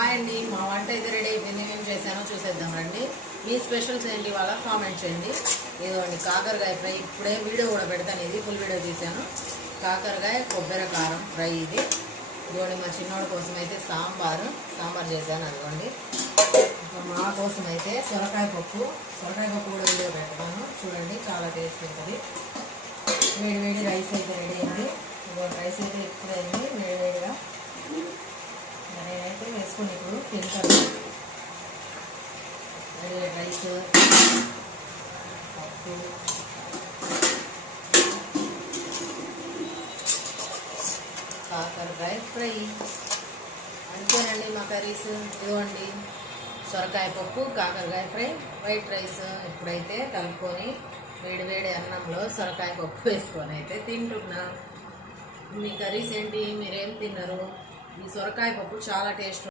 Hi అండి, మా వంట అయితే రెడీ అయిపోయింది. ఏం చేశానో చూసేద్దాం రండి. మీ స్పెషల్స్ ఏంటి వాళ్ళ కామెంట్ చేయండి. ఇదిగోండి కాకరకాయ ఫ్రై. ఇప్పుడే వీడియో కూడా పెడతాను, ఇది ఫుల్ వీడియో తీశాను. కాకరకాయ కొబ్బరి కారం ఫ్రై ఇది. ఇదిగోండి మా చిన్నోడి కోసం అయితే సాంబార్ చేశాను. అదిగోండి మా కోసం అయితే సొరకాయ పప్పు కూడా వీడియో పెడతాను చూడండి, చాలా టేస్ట్ ఉంటుంది. వేడి రైస్ అయితే రెడీ అయింది. ఇదిగోండి రైస్ అయితే ఇప్పుడైంది వేడిగా. నేనైతే వేసుకొని ఇప్పుడు తింటాను. రైస్ పప్పు కాకరకాయ ఫ్రై అంతేనండి మా కర్రీస్. ఇదిగోండి సొరకాయ పప్పు కాకరకాయ ఫ్రై వైట్ రైస్. ఇప్పుడైతే కలుపుకొని వేడి అన్నంలో సొరకాయ పప్పు వేసుకొని అయితే తింటున్నా. మీ కర్రీస్ ఏంటి, మీరేం తిన్నారు? ఈ సొరకాయ పప్పు చాలా టేస్ట్